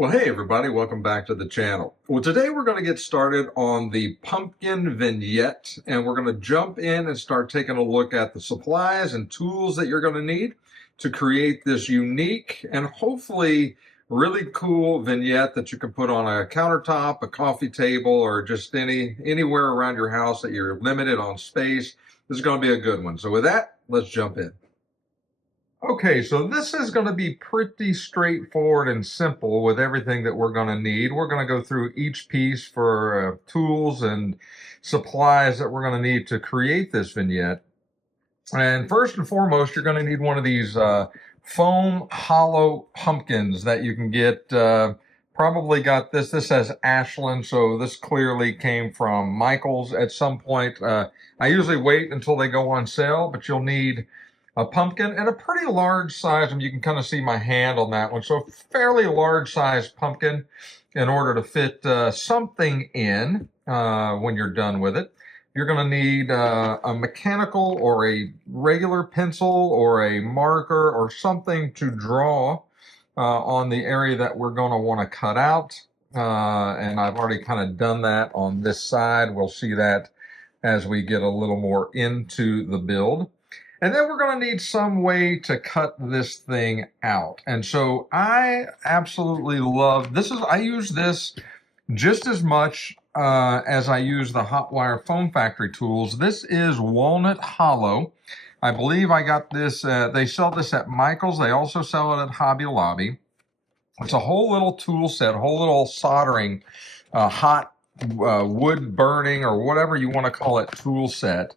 Well, hey everybody, welcome back to the channel. Well, today we're going to get started on the pumpkin vignette, and we're going to jump in and start taking a look at the supplies and tools that you're going to need to create this unique and hopefully really cool vignette that you can put on a countertop, a coffee table, or just anywhere around your house that you're limited on space. This is going to be a good one. So with that, let's jump in. Okay, so this is going to be pretty straightforward and simple with everything that we're going to need. We're going to go through each piece for tools and supplies that we're going to need to create this vignette. And first and foremost, you're going to need one of these foam hollow pumpkins that you can get. Probably got this. This says Ashland, so this clearly came from Michael's at some point. I usually wait until they go on sale, but you'll need a pumpkin and a pretty large size, and you can kind of see my hand on that one. So fairly large size pumpkin in order to fit something in when you're done with it. You're going to need a mechanical or a regular pencil or a marker or something to draw on the area that we're going to want to cut out. And I've already kind of done that on this side. We'll see that as we get a little more into the build. And then we're going to need some way to cut this thing out. And so I absolutely love this. I use this just as much as I use the hot wire foam factory tools. This is walnut hollow. I believe I got this. They sell this at Michael's. They also sell it at Hobby Lobby. It's a whole little tool set, whole little soldering, hot wood burning or whatever you want to call it tool set.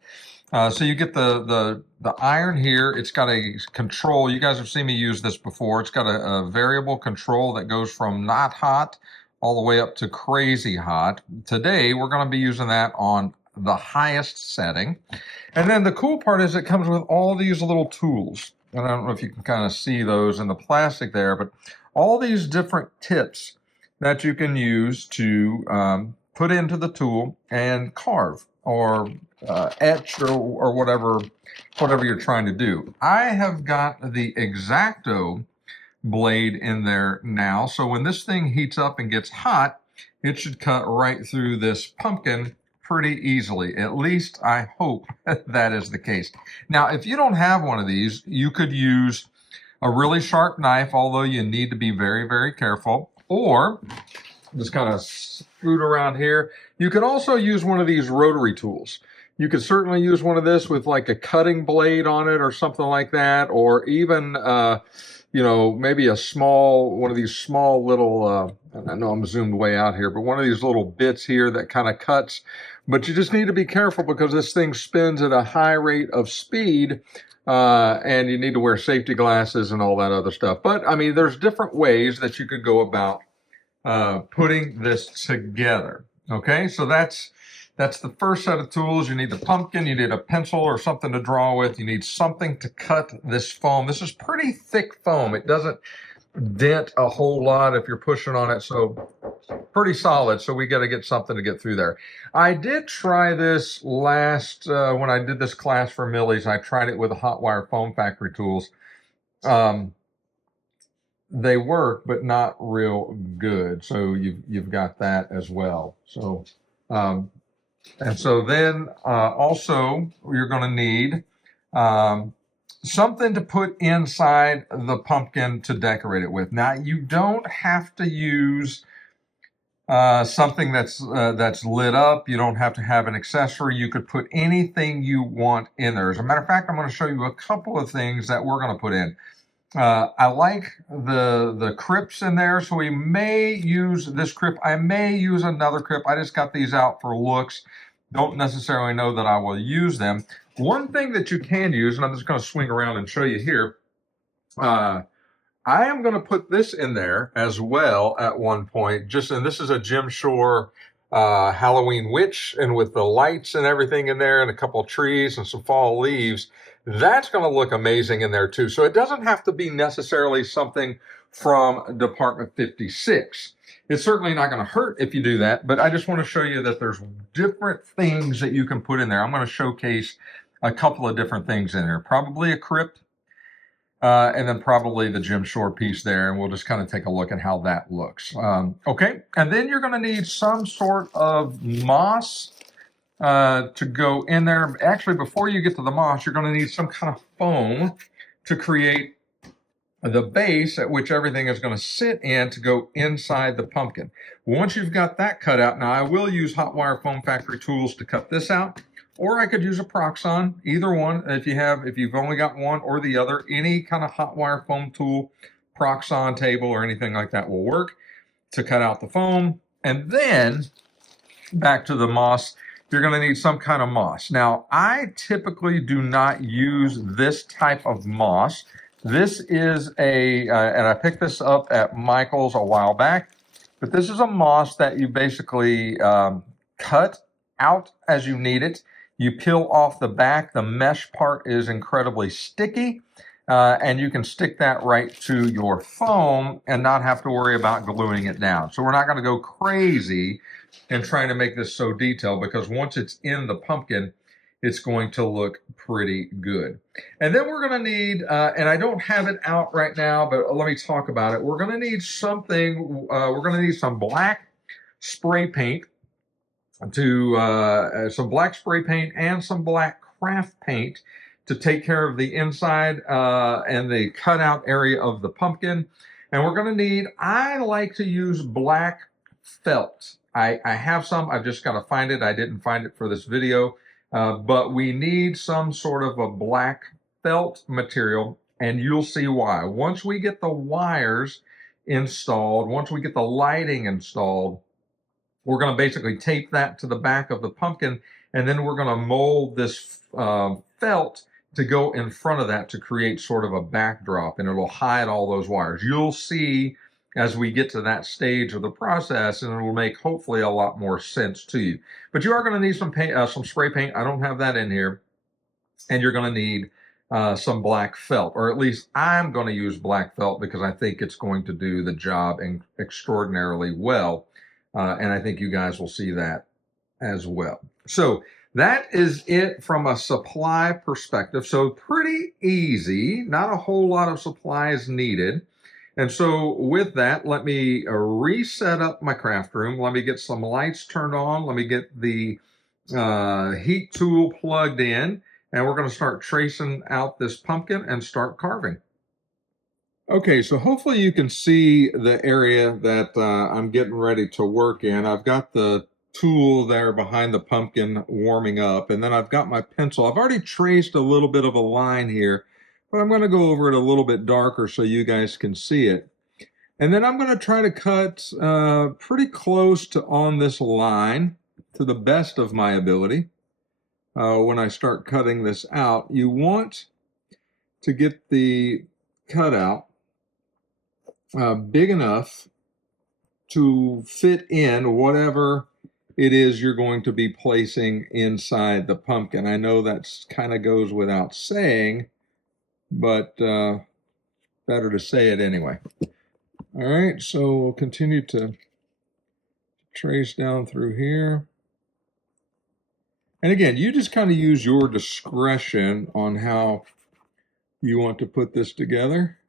So you get the iron here. It's got a control. You guys have seen me use this before. It's got a variable control that goes from not hot all the way up to crazy hot. Today, we're going to be using that on the highest setting. And then the cool part is it comes with all these little tools. And I don't know if you can kind of see those in the plastic there, but all these different tips that you can use to put into the tool and carve or etch or whatever you're trying to do. I have got the X-Acto blade in there now, so when this thing heats up and gets hot, it should cut right through this pumpkin pretty easily. At least I hope that is the case. Now, if you don't have one of these, you could use a really sharp knife, although you need to be very, very careful, or just kind of scoot around here. You could also use one of these rotary tools. You could certainly use one of this with like a cutting blade on it or something like that, or even, maybe one of these small little, I know I'm zoomed way out here, but one of these little bits here that kind of cuts. But you just need to be careful because this thing spins at a high rate of speed, and you need to wear safety glasses and all that other stuff. But, I mean, there's different ways that you could go about putting this together. Okay, so that's the first set of tools. You need the pumpkin, you need a pencil or something to draw with, you need something to cut this foam. This is pretty thick foam. It doesn't dent a whole lot if you're pushing on it, so pretty solid, so we got to get something to get through there. I did try this last, when I did this class for Millie's, I tried it with the hot wire foam factory tools. They work, but not real good. So you've got that as well. So, and so then also you're going to need something to put inside the pumpkin to decorate it with. Now, you don't have to use something that's lit up. You don't have to have an accessory. You could put anything you want in there. As a matter of fact, I'm going to show you a couple of things that we're going to put in. I like the crypts in there, so we may use this crypt. I may use another crypt. I just got these out for looks. Don't necessarily know that I will use them. One thing that you can use, and I'm just going to swing around and show you here, I am going to put this in there as well at one point. And this is a Jim Shore Halloween witch, and with the lights and everything in there and a couple of trees and some fall leaves, that's going to look amazing in there too. So it doesn't have to be necessarily something from Department 56. It's certainly not going to hurt if you do that, but I just want to show you that there's different things that you can put in there. I'm going to showcase a couple of different things in there. Probably a crypt. and then probably the Jim Shore piece there, and we'll just kind of take a look at how that looks. Okay, and then you're going to need some sort of moss to go in there. Actually, before you get to the moss, you're going to need some kind of foam to create the base at which everything is going to sit in to go inside the pumpkin. Once you've got that cut out, now I will use Hot Wire Foam Factory tools to cut this out, or I could use a Proxon, either one. If you've only got one or the other, any kind of hot wire foam tool, Proxon table or anything like that will work to cut out the foam. And then back to the moss, you're going to need some kind of moss. Now, I typically do not use this type of moss. This is and I picked this up at Michael's a while back, but this is a moss that you basically cut out as you need it. You peel off the back. The mesh part is incredibly sticky, and you can stick that right to your foam and not have to worry about gluing it down. So we're not going to go crazy in trying to make this so detailed, because once it's in the pumpkin, it's going to look pretty good. And then we're going to need, and I don't have it out right now, but let me talk about it. We're going to need something, we're going to need some black spray paint some black spray paint and some black craft paint to take care of the inside and the cutout area of the pumpkin. And we're going to need, I like to use black felt. I have some, I've just got to find it. I didn't find it for this video. But we need some sort of a black felt material, and you'll see why. Once we get the wires installed, once we get the lighting installed, we're going to basically tape that to the back of the pumpkin, and then we're going to mold this felt to go in front of that to create sort of a backdrop, and it'll hide all those wires. You'll see as we get to that stage of the process, and it'll make hopefully a lot more sense to you. But you are going to need some paint, some spray paint. I don't have that in here. And you're going to need some black felt, or at least I'm going to use black felt because I think it's going to do the job extraordinarily well. And I think you guys will see that as well. So that is it from a supply perspective. So pretty easy, not a whole lot of supplies needed. And so with that, let me reset up my craft room. Let me get some lights turned on. Let me get the heat tool plugged in, and we're going to start tracing out this pumpkin and start carving. Okay, so hopefully you can see the area that I'm getting ready to work in. I've got the tool there behind the pumpkin warming up, and then I've got my pencil. I've already traced a little bit of a line here, but I'm going to go over it a little bit darker so you guys can see it. And then I'm going to try to cut pretty close to on this line to the best of my ability. When I start cutting this out, you want to get the cutout big enough to fit in whatever it is you're going to be placing inside the pumpkin. I know that kind of goes without saying, but better to say it anyway. All right, so we'll continue to trace down through here. And again, you just kind of use your discretion on how you want to put this together.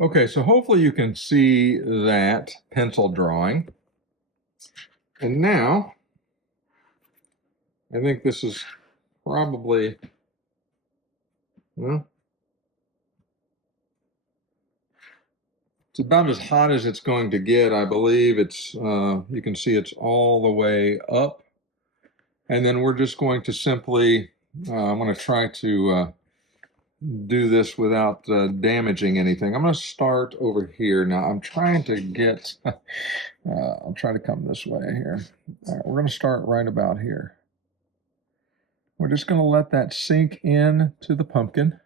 Okay, so hopefully you can see that pencil drawing. And now, I think this is probably, well, it's about as hot as it's going to get. I believe it's, you can see it's all the way up. And then we're just going to simply, I'm going to try to do this without damaging anything. I'm going to start over here. Now I'm trying to get, I'll try to come this way here. All right, we're going to start right about here. We're just going to let that sink in to the pumpkin.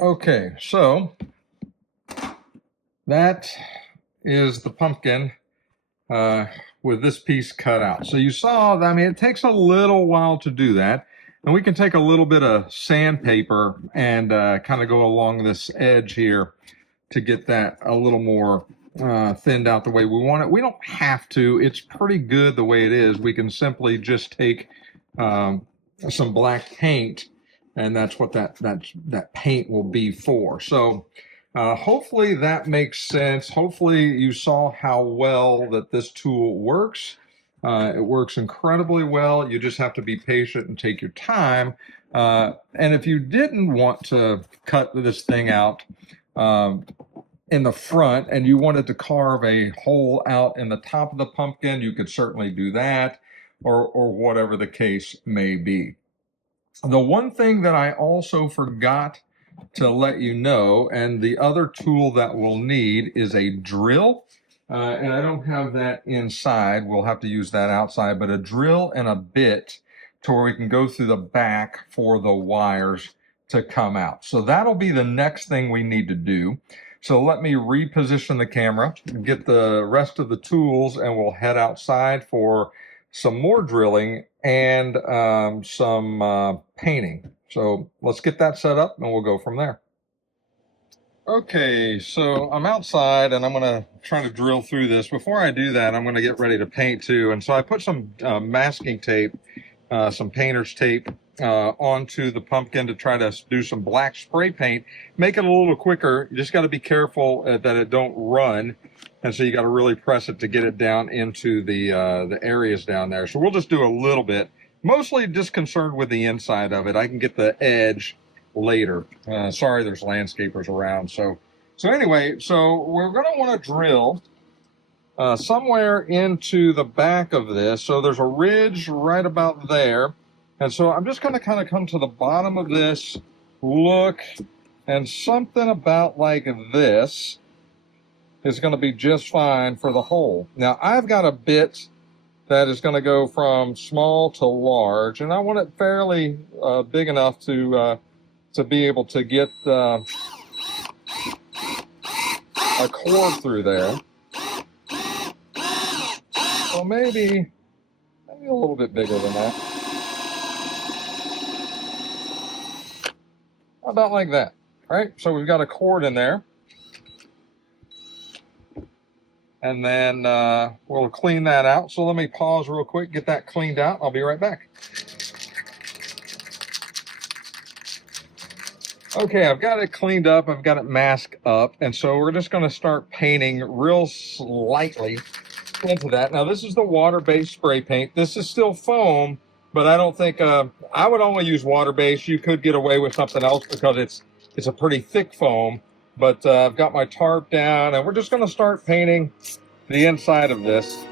Okay, so that is the pumpkin with this piece cut out. So you saw, I mean, it takes a little while to do that. And we can take a little bit of sandpaper and kind of go along this edge here to get that a little more thinned out the way we want it. We don't have to. It's pretty good the way it is. We can simply just take some black paint, and that's what that paint will be for. So hopefully that makes sense. Hopefully you saw how well that this tool works. It works incredibly well. You just have to be patient and take your time. And if you didn't want to cut this thing out in the front and you wanted to carve a hole out in the top of the pumpkin, you could certainly do that, or whatever the case may be. The one thing that I also forgot to let you know, and the other tool that we'll need is a drill. And I don't have that inside. We'll have to use that outside, but a drill and a bit to where we can go through the back for the wires to come out. So that'll be the next thing we need to do. So let me reposition the camera, get the rest of the tools, and we'll head outside for some more drilling and some painting. So let's get that set up and we'll go from there. Okay, so I'm outside and I'm going to try to drill through this. Before I do that, I'm going to get ready to paint too. And so I put some masking tape, some painter's tape onto the pumpkin to try to do some black spray paint. Make it a little quicker. You just got to be careful that it don't run. And so you got to really press it to get it down into the areas down there. So we'll just do a little bit, mostly just concerned with the inside of it. I can get the edge later. Sorry, there's landscapers around. So anyway, so we're going to want to drill somewhere into the back of this. So there's a ridge right about there. And so I'm just going to kind of come to the bottom of this, look, and something about like this is going to be just fine for the hole. Now I've got a bit that is going to go from small to large, and I want it fairly big enough to be able to get a cord through there. So maybe a little bit bigger than that. About like that. All right, so we've got a cord in there. And then we'll clean that out. So let me pause real quick, get that cleaned out. I'll be right back. Okay, I've got it cleaned up. I've got it masked up. And so we're just going to start painting real slightly into that. Now, this is the water-based spray paint. This is still foam, but I don't think I would only use water-based. You could get away with something else because it's a pretty thick foam. But I've got my tarp down, and we're just going to start painting the inside of this.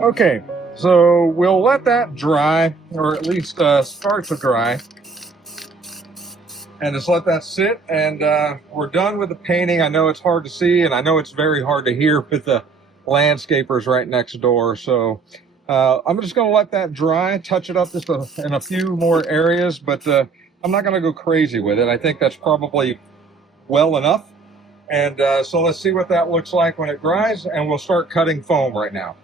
Okay, so we'll let that dry, or at least start to dry. And just let that sit, and we're done with the painting. I know it's hard to see, and I know it's very hard to hear with the landscapers right next door. So I'm just going to let that dry, touch it up just in a few more areas, but I'm not going to go crazy with it. I think that's probably well enough. And so let's see what that looks like when it dries, and we'll start cutting foam right now.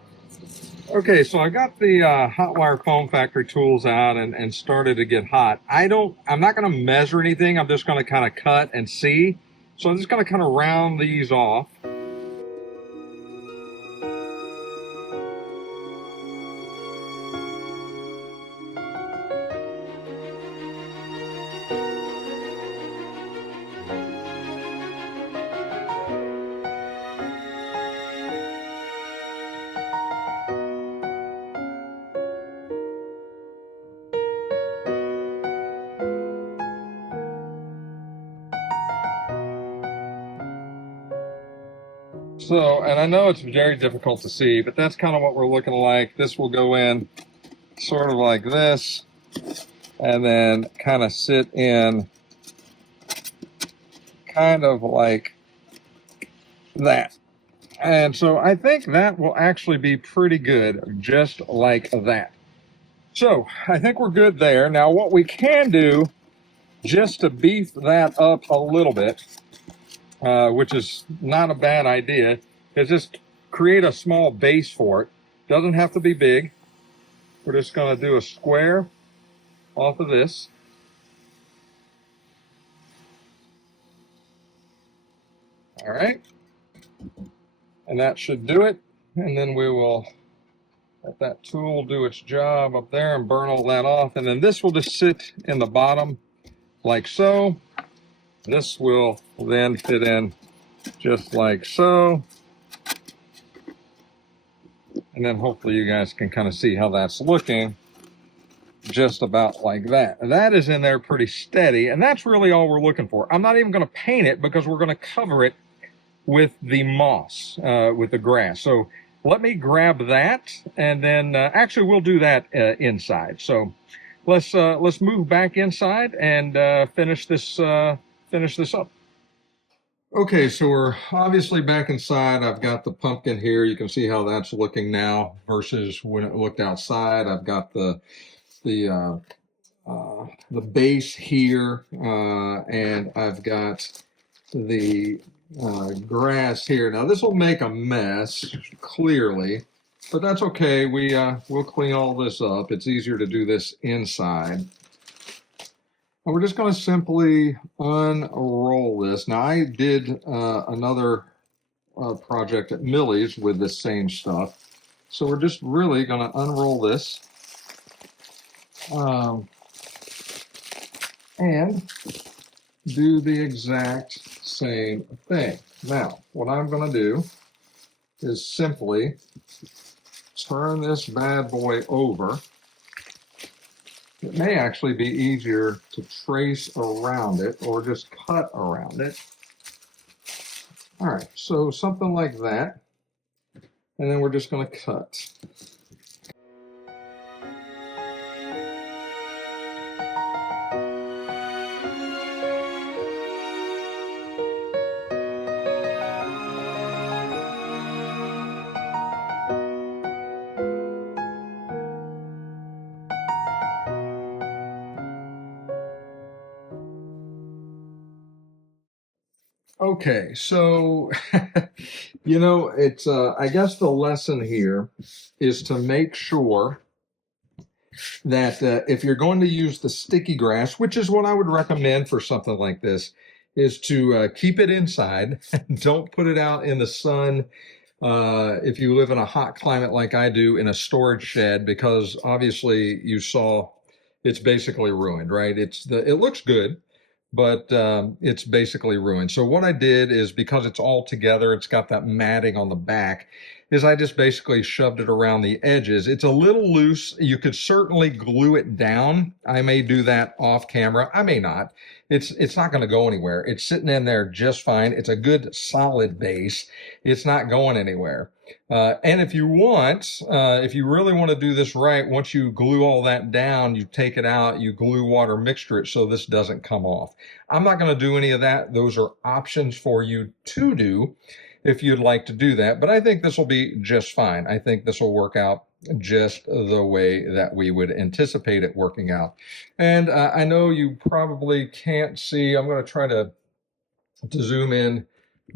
Okay, so I got the hot wire foam factory tools out and started to get hot. I'm not going to measure anything. I'm just going to kind of cut and see. So I'm just going to kind of round these off. So, and I know it's very difficult to see, but that's kind of what we're looking like. This will go in sort of like this, and then kind of sit in kind of like that. And so I think that will actually be pretty good, just like that. So I think we're good there. Now what we can do, just to beef that up a little bit, which is not a bad idea, is just create a small base for it. Doesn't have to be big. We're just going to do a square off of this. All right. And that should do it. And then we will let that tool do its job up there and burn all that off. And then this will just sit in the bottom like so. This will then fit in just like so. And then hopefully you guys can kind of see how that's looking, just about like that. And that is in there pretty steady, and that's really all we're looking for. I'm not even going to paint it because we're going to cover it with the moss, with the grass. So let me grab that, and then actually we'll do that inside. So let's move back inside and finish this up. Okay, so we're obviously back inside. I've got the pumpkin here. You can see how that's looking now versus when it looked outside. I've got the base here, and I've got the grass here. Now this will make a mess, clearly, but that's okay. We'll clean all this up. It's easier to do this inside. And we're just going to simply unroll this. Now I did another project at Millie's with this same stuff. So we're just really going to unroll this. And do the exact same thing. Now, what I'm going to do is simply turn this bad boy over. It may actually be easier to trace around it or just cut around it. All right, so something like that. And then we're just going to cut. Okay, so, it's, I guess the lesson here is to make sure that if you're going to use the sticky grass, which is what I would recommend for something like this, is to keep it inside. Don't put it out in the sun. If you live in a hot climate like I do, in a storage shed, because obviously you saw it's basically ruined, right? It looks good, but it's basically ruined. So what I did is, because it's all together, it's got that matting on the back, is I just basically shoved it around the edges. It's a little loose. You could certainly glue it down. I may do that off camera. I may not. It's not going to go anywhere. It's sitting in there just fine. It's a good solid base. It's not going anywhere. And if you really want to do this right, once you glue all that down, you take it out, you glue water mixture it so this doesn't come off. I'm not going to do any of that. Those are options for you to do if you'd like to do that. But I think this will be just fine. I think this will work out just the way that we would anticipate it working out. And I know you probably can't see. I'm going to try to zoom in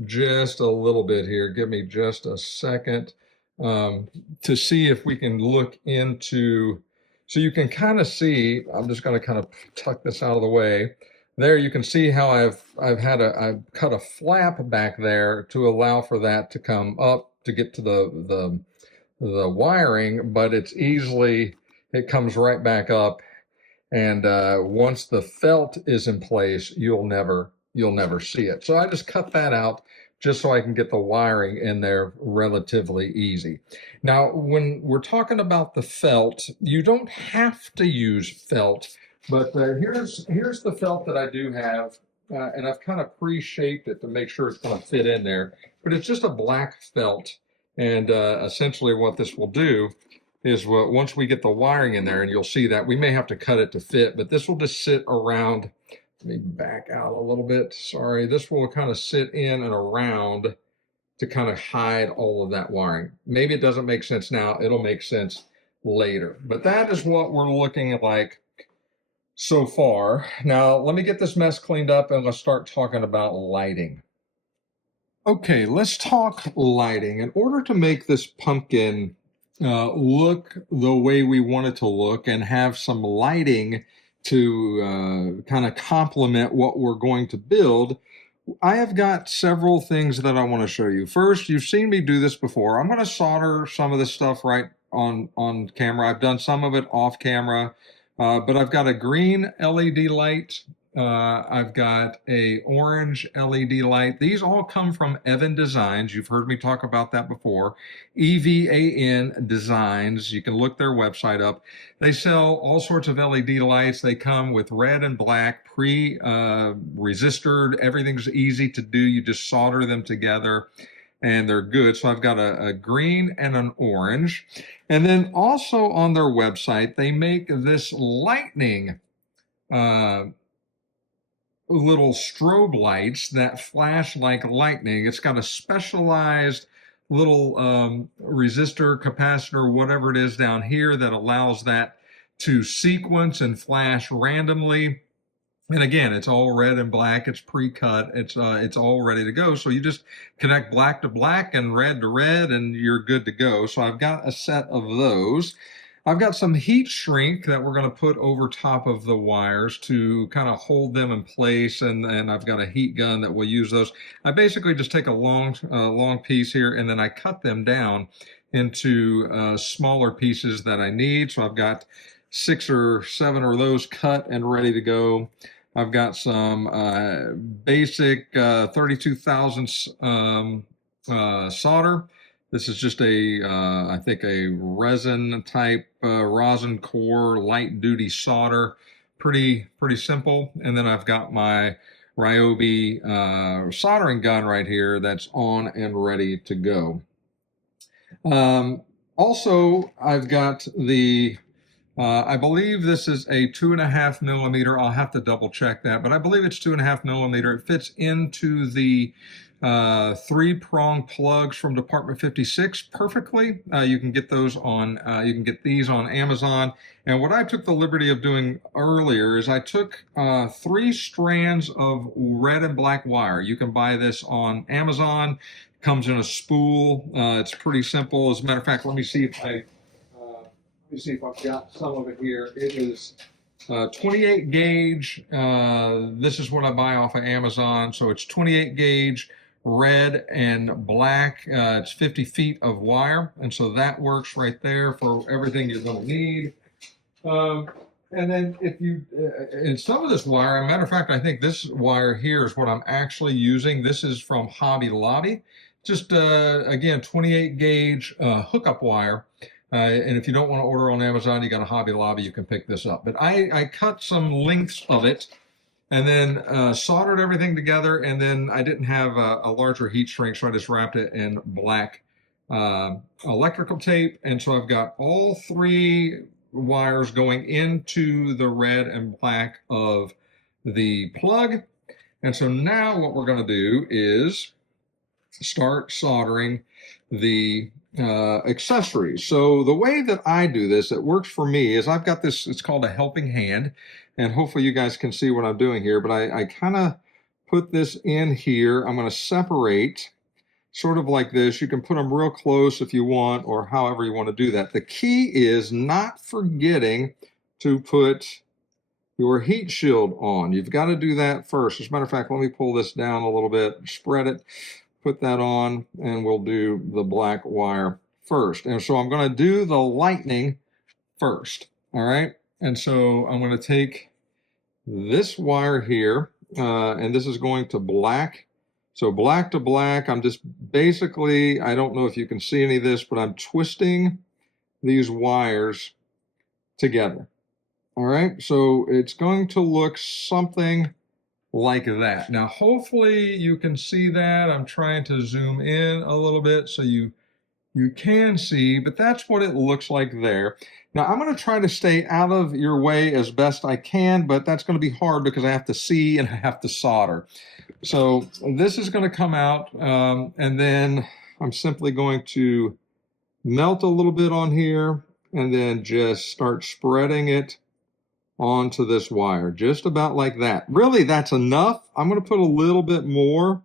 just a little bit here. Give me just a second to see if we can look into, so you can kind of see. I'm just going to kind of tuck this out of the way. There you can see how I've cut a flap back there to allow for that to come up to get to the wiring, but it comes right back up. And once the felt is in place, you'll never see it. So I just cut that out just so I can get the wiring in there relatively easy. Now, when we're talking about the felt, you don't have to use felt, but here's the felt that I do have, and I've kind of pre-shaped it to make sure it's going to fit in there. But it's just a black felt, and essentially what this will do is, once we get the wiring in there, and you'll see that we may have to cut it to fit, but this will just sit around Let me back out a little bit. Sorry, this will kind of sit in and around to kind of hide all of that wiring. Maybe it doesn't make sense now. It'll make sense later. But that is what we're looking like so far. Now, let me get this mess cleaned up and let's start talking about lighting. Okay, let's talk lighting. In order to make this pumpkin look the way we want it to look and have some lighting to kind of complement what we're going to build, I have got several things that I want to show you. First, you've seen me do this before. I'm going to solder some of this stuff right on camera. I've done some of it off camera, but I've got a green LED light. I've got a orange LED light. These all come from Evan Designs. You've heard me talk about that before. EVAN Designs. You can look their website up. They sell all sorts of LED lights. They come with red and black, pre-resistored. Everything's easy to do. You just solder them together and they're good. So I've got a green and an orange. And then also on their website, they make this lightning little strobe lights that flash like lightning. It's got a specialized little resistor, capacitor, whatever it is down here that allows that to sequence and flash randomly. And again, it's all red and black. It's pre-cut. It's all ready to go. So you just connect black to black and red to red, and you're good to go. So I've got a set of those. I've got some heat shrink that we're going to put over top of the wires to kind of hold them in place, and I've got a heat gun that will use those. I basically just take a long piece here, and then I cut them down into smaller pieces that I need. So I've got 6 or 7 of those cut and ready to go. I've got some basic 32 thousandths solder. This is just I think a resin type rosin core light duty solder. Pretty simple. And then I've got my Ryobi soldering gun right here that's on and ready to go. Also, I've got the I believe this is a 2.5 millimeter. I'll have to double check that, but I believe it's 2.5 millimeter. It fits into the 3-prong plugs from Department 56 perfectly. You can get those on, you can get these on Amazon. And what I took the liberty of doing earlier is I took 3 strands of red and black wire. You can buy this on Amazon. Comes in a spool. It's pretty simple. As a matter of fact, let me see if I've got some of it here. It is 28 gauge. This is what I buy off of Amazon. So it's 28 gauge red and black. It's 50 feet of wire. And so that works right there for everything you're going to need. And then if you, in some of this wire, as a matter of fact, I think this wire here is what I'm actually using. This is from Hobby Lobby. Just, again, 28 gauge hookup wire. And if you don't want to order on Amazon, you got a Hobby Lobby, you can pick this up. But I cut some lengths of it and then soldered everything together. And then I didn't have a larger heat shrink, so I just wrapped it in black electrical tape. And so I've got all 3 wires going into the red and black of the plug. And so now what we're going to do is start soldering the accessories. So the way that I do this, it works for me, is I've got this, it's called a helping hand, and hopefully you guys can see what I'm doing here, but I kind of put this in here. I'm going to separate sort of like this. You can put them real close if you want, or however you want to do that. The key is not forgetting to put your heat shield on. You've got to do that first. As a matter of fact, let me pull this down a little bit, spread it, put that on, and we'll do the black wire first. And so I'm going to do the lightning first. All right. And so I'm going to take this wire here, and this is going to black. So black to black, I'm just basically, I don't know if you can see any of this, but I'm twisting these wires together. All right. So it's going to look something like that. Now, hopefully you can see that. I'm trying to zoom in a little bit so you you can see, but that's what it looks like there. Now I'm going to try to stay out of your way as best I can, but that's going to be hard because I have to see and I have to solder. So this is going to come out, and then I'm simply going to melt a little bit on here and then just start spreading it onto this wire, just about like that. Really, that's enough. I'm going to put a little bit more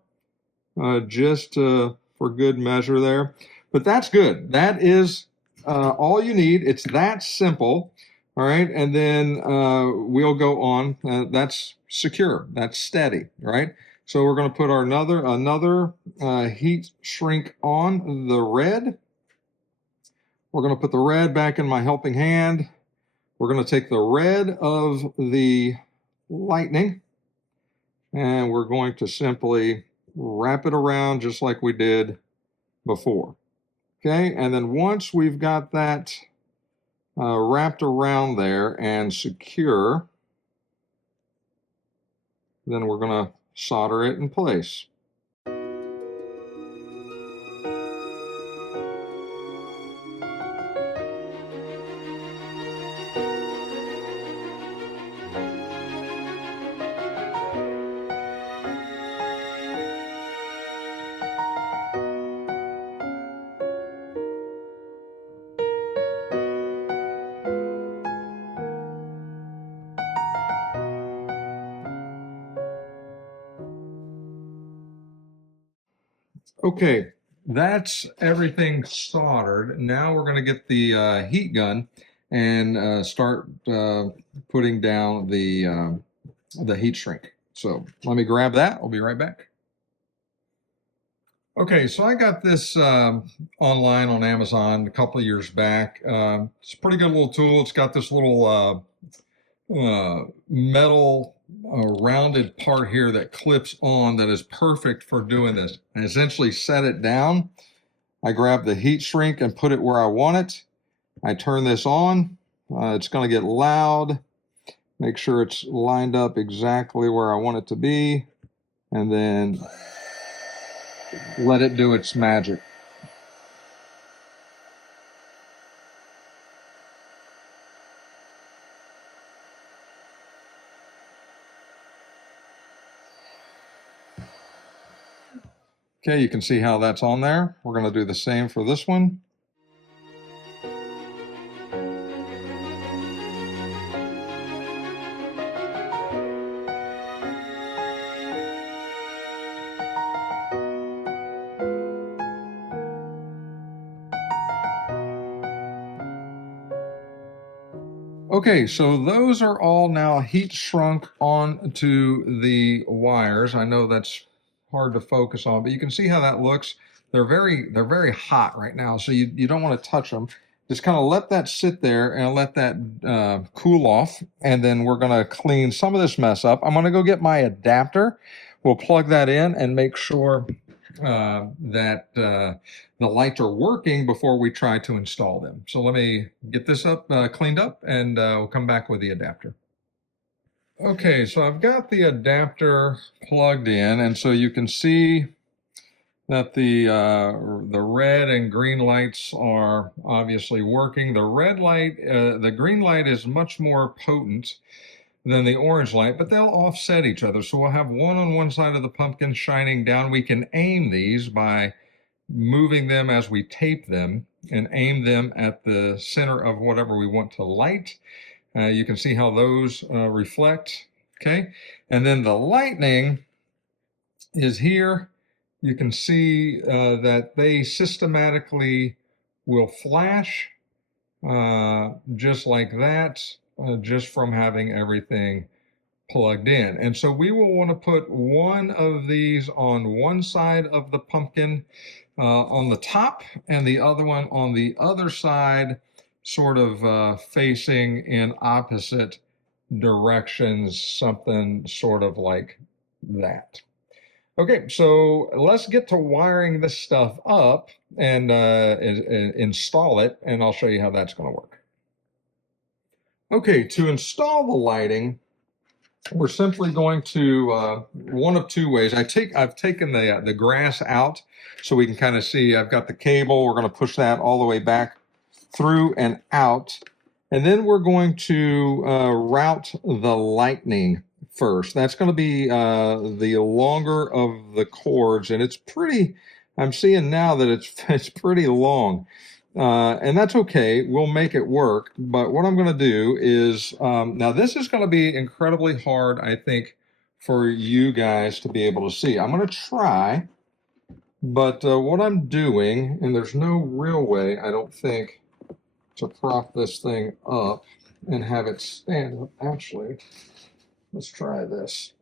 just for good measure there. But that's good. That is all you need. It's that simple. All right. And then we'll go on. That's secure. That's steady. Right. So we're going to put our another heat shrink on the red. We're going to put the red back in my helping hand. We're going to take the red of the lightning and we're going to simply wrap it around just like we did before. Okay, and then once we've got that wrapped around there and secure, then we're going to solder it in place. Okay, that's everything soldered. Now we're going to get the heat gun and start putting down the heat shrink. So let me grab that. I'll be right back. Okay, so I got this online on Amazon a couple of years back. It's a pretty good little tool. It's got this little metal rounded part here that clips on that is perfect for doing this. I essentially set it down. I grab the heat shrink and put it where I want it. I turn this on. It's going to get loud. Make sure it's lined up exactly where I want it to be. And then let it do its magic. Okay, you can see how that's on there. We're going to do the same for this one. Okay, so those are all now heat shrunk onto the wires. I know that's hard to focus on, but you can see how that looks. They're very hot right now, so you don't want to touch them. Just kind of let that sit there and let that cool off, and then we're going to clean some of this mess up. I'm going to go get my adapter. We'll plug that in and make sure that the lights are working before we try to install them. So let me get this up cleaned up and we'll come back with the adapter. Okay, so I've got the adapter plugged in, and so you can see that the red and green lights are obviously working. The red light, the green light is much more potent than the orange light, but they'll offset each other. So we'll have one on one side of the pumpkin shining down. We can aim these by moving them as we tape them and aim them at the center of whatever we want to light. You can see how those reflect, okay? And then the lightning is here. You can see that they systematically will flash just like that. Just from having everything plugged in. And so we will want to put one of these on one side of the pumpkin on the top and the other one on the other side, sort of facing in opposite directions, something sort of like that. Okay, so let's get to wiring this stuff up and install it, and I'll show you how that's going to work. Okay, to install the lighting, we're simply going to, one of two ways. I've taken the grass out so we can kind of see. I've got the cable. We're going to push that all the way back through and out. And then we're going to route the lightning first. That's going to be the longer of the cords, and it's pretty, I'm seeing now that it's pretty long. And that's okay. We'll make it work. But what I'm going to do is, now this is going to be incredibly hard, I think, for you guys to be able to see. I'm going to try, but what I'm doing, and there's no real way, I don't think, to prop this thing up and have it stand up. Actually, let's try this.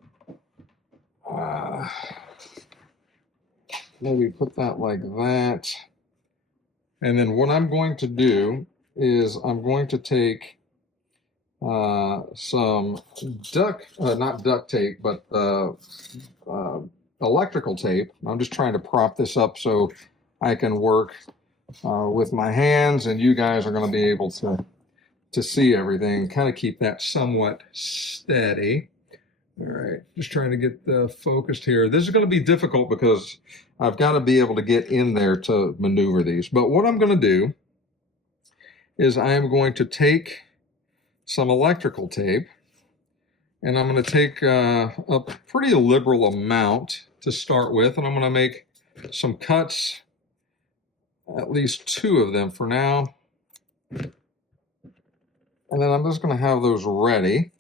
Maybe put that like that. And then what I'm going to do is I'm going to take some not duct tape, but electrical tape. I'm just trying to prop this up so I can work with my hands, and you guys are going to be able to see everything, kind of keep that somewhat steady. All right, just trying to get focused here. This is going to be difficult because I've got to be able to get in there to maneuver these. But what I'm going to do is I am going to take some electrical tape, and I'm going to take a pretty liberal amount to start with, and I'm going to make some cuts, at least 2 of them for now. And then I'm just going to have those ready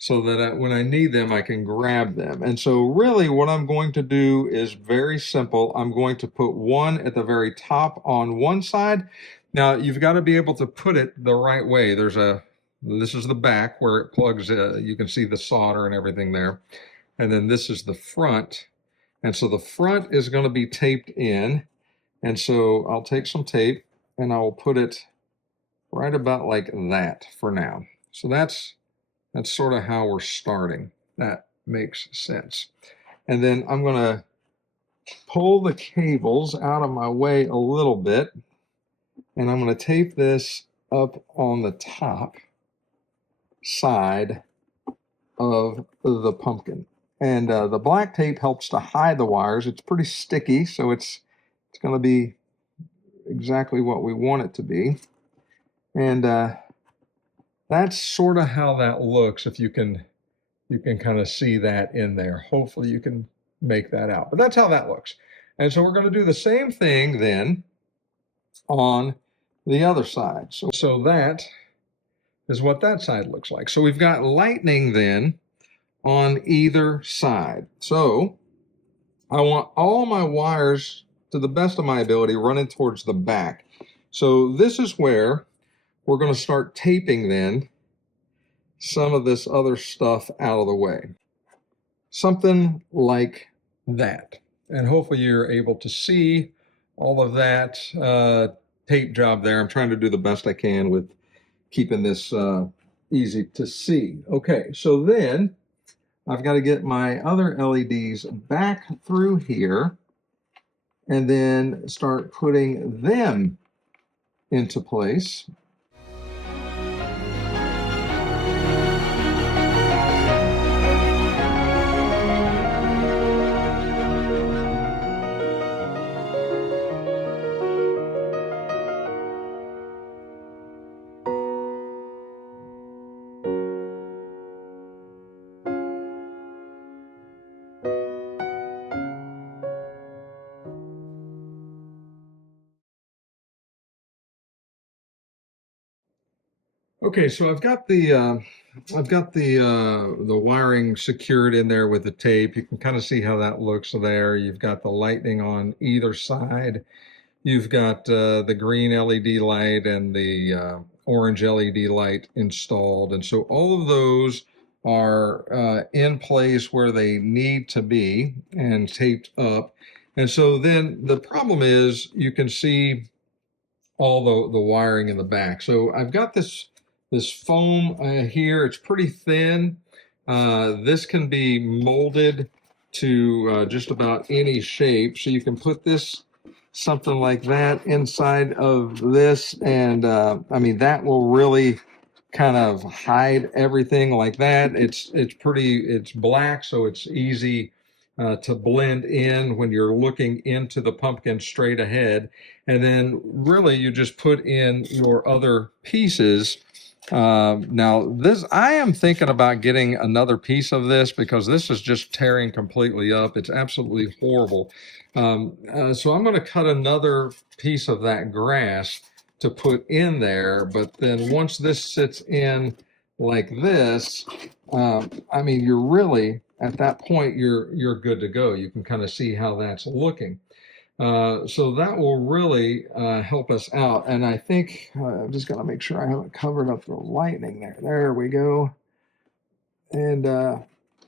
so that when I need them, I can grab them. And so really what I'm going to do is very simple. I'm going to put one at the very top on one side. Now, you've got to be able to put it the right way. This is the back where it plugs in. You can see the solder and everything there. And then this is the front. And so the front is going to be taped in. And so I'll take some tape and I will put it right about like that for now. So that's sort of how we're starting. That makes sense. And then I'm going to pull the cables out of my way a little bit, and I'm going to tape this up on the top side of the pumpkin. And the black tape helps to hide the wires. It's pretty sticky, so it's going to be exactly what we want it to be. And that's sort of how that looks, if you can kind of see that in there. Hopefully you can make that out. But that's how that looks. And so we're going to do the same thing then on the other side. So that is what that side looks like. So we've got lightning then on either side. So I want all my wires, to the best of my ability, running towards the back. So this is where we're going to start taping then some of this other stuff out of the way. Something like that. And hopefully you're able to see all of that tape job there. I'm trying to do the best I can with keeping this easy to see. Okay, so then I've got to get my other LEDs back through here and then start putting them into place. Okay, so I've got the wiring secured in there with the tape. You can kind of see how that looks there. You've got the lightning on either side. You've got the green LED light and the orange LED light installed. And so all of those are in place where they need to be and taped up. And so then the problem is you can see all the wiring in the back. So I've got this foam here. It's pretty thin. This can be molded to just about any shape. So you can put this, something like that, inside of this. And I mean, that will really kind of hide everything like that. It's black, so it's easy to blend in when you're looking into the pumpkin straight ahead. And then really you just put in your other pieces. Now this, I am thinking about getting another piece of this because this is just tearing completely up. It's absolutely horrible. So I'm going to cut another piece of that grass to put in there, but then once this sits in like this, I mean, you're really at that point you're good to go. You can kind of see how that's looking. So that will really help us out. And I think I'm just going to make sure I haven't covered up the lightning there. There we go. And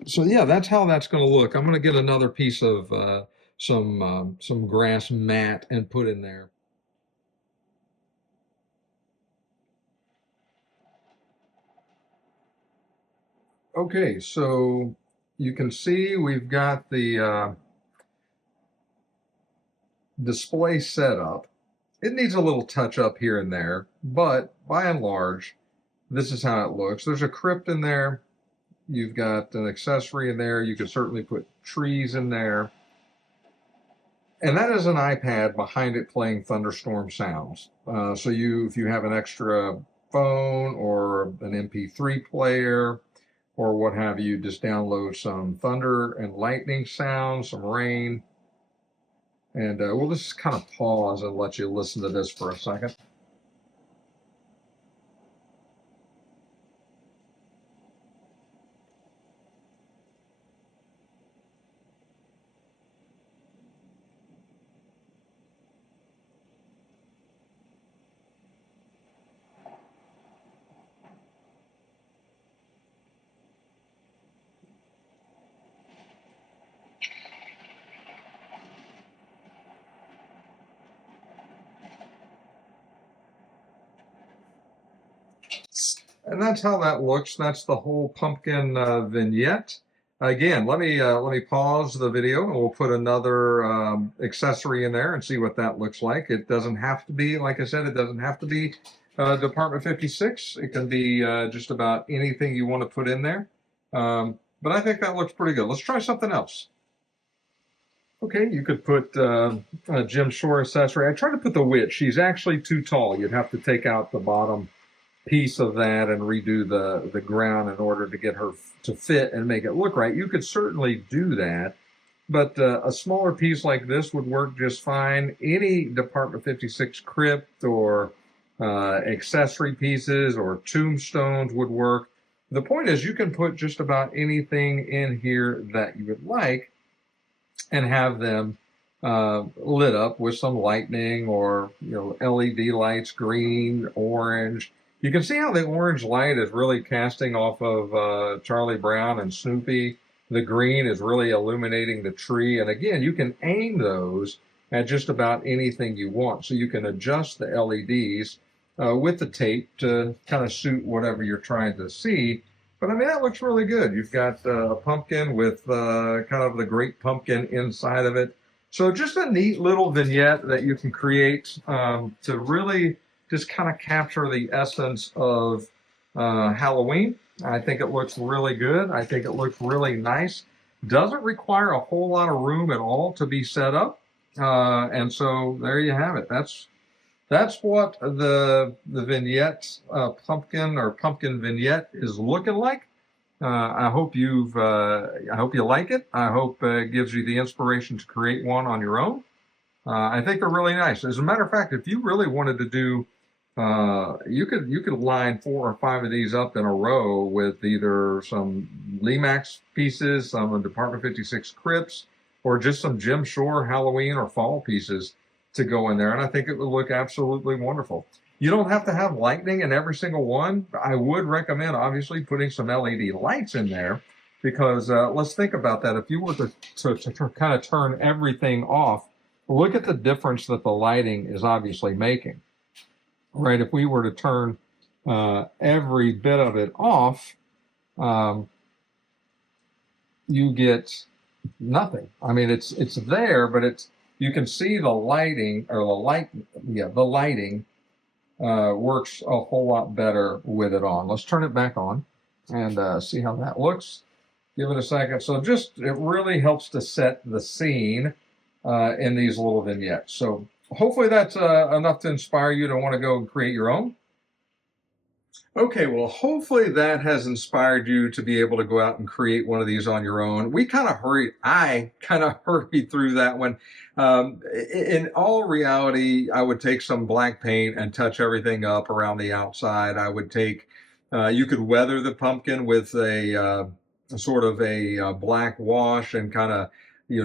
so yeah, that's how that's going to look. I'm going to get another piece of some grass mat and put in there. Okay, so you can see we've got the display set up. It needs a little touch up here and there, but by and large, this is how it looks. There's a crypt in there. You've got an accessory in there. You could certainly put trees in there. And that is an iPad behind it playing thunderstorm sounds. So if you have an extra phone or an MP3 player or what have you, just download some thunder and lightning sounds, some rain. And we'll just kind of pause and let you listen to this for a second. And that's how that looks. That's the whole pumpkin vignette. Again, let me pause the video and we'll put another accessory in there and see what that looks like. It doesn't have to be, like I said, it doesn't have to be Department 56. It can be just about anything you want to put in there. But I think that looks pretty good. Let's try something else. Okay, you could put a Jim Shore accessory. I tried to put the witch. She's actually too tall. You'd have to take out the bottom piece of that and redo the ground in order to get her to fit and make it look right. You could certainly do that, but a smaller piece like this would work just fine. Any Department 56 crypt or accessory pieces or tombstones would work. The point is you can put just about anything in here that you would like and have them lit up with some lightning or LED lights, green, orange. You can see how the orange light is really casting off of Charlie Brown and Snoopy. The green is really illuminating the tree. And again, you can aim those at just about anything you want. So you can adjust the LEDs with the tape to kind of suit whatever you're trying to see. But I mean, that looks really good. You've got a pumpkin with kind of the great pumpkin inside of it. So just a neat little vignette that you can create to really just kind of capture the essence of Halloween. I think it looks really good. I think it looks really nice. Doesn't require a whole lot of room at all to be set up. And so there you have it. That's what the vignette pumpkin or pumpkin vignette is looking like. I hope you like it. I hope it gives you the inspiration to create one on your own. I think they're really nice. As a matter of fact, if you really wanted to do, you could line 4 or 5 of these up in a row with either some Limax pieces, some Department 56 crypts, or just some Jim Shore Halloween or fall pieces to go in there, and I think it would look absolutely wonderful. You don't have to have lightning in every single one. I would recommend, obviously, putting some LED lights in there because let's think about that. If you were to kind of turn everything off, look at the difference that the lighting is obviously making. Right? If we were to turn every bit of it off, you get nothing. I mean, it's there, but you can see the lighting or the lighting works a whole lot better with it on. Let's turn it back on and see how that looks. Give it a second. So just, it really helps to set the scene in these little vignettes. So hopefully that's enough to inspire you to want to go and create your own. Okay, well, hopefully that has inspired you to be able to go out and create one of these on your own. I kind of hurried through that one. In all reality, I would take some black paint and touch everything up around the outside. I would take, you could weather the pumpkin with a sort of a black wash and kind of,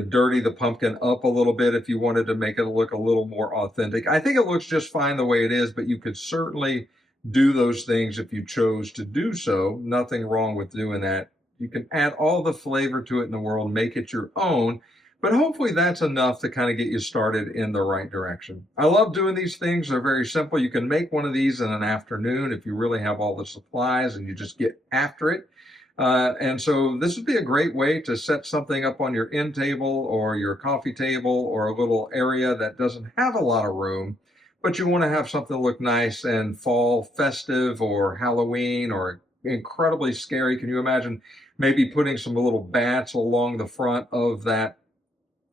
dirty the pumpkin up a little bit if you wanted to make it look a little more authentic. I think it looks just fine the way it is, but you could certainly do those things if you chose to do so. Nothing wrong with doing that. You can add all the flavor to it in the world, make it your own, but hopefully that's enough to kind of get you started in the right direction. I love doing these things. They're very simple. You can make one of these in an afternoon if you really have all the supplies and you just get after it. And so this would be a great way to set something up on your end table or your coffee table or a little area that doesn't have a lot of room, but you want to have something look nice and fall festive or Halloween or incredibly scary. Can you imagine maybe putting some little bats along the front of that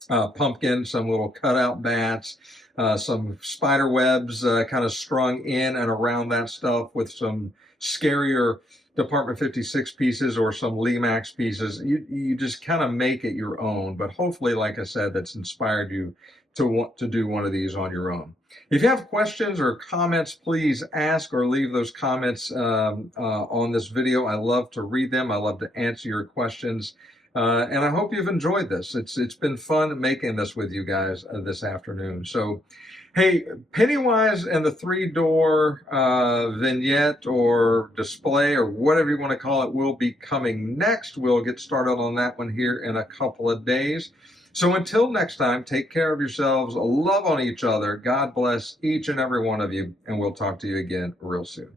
pumpkin, some little cutout bats, some spider webs kind of strung in and around that stuff with some scarier Department 56 pieces or some Limax pieces. You just kind of make it your own, but hopefully, like I said, that's inspired you to want to do one of these on your own. If you have questions or comments, please ask or leave those comments on this video. I love to read them. I love to answer your questions. And I hope you've enjoyed this. It's been fun making this with you guys this afternoon. So, hey, Pennywise and the three-door vignette or display or whatever you want to call it will be coming next. We'll get started on that one here in a couple of days. So until next time, take care of yourselves, love on each other. God bless each and every one of you, and we'll talk to you again real soon.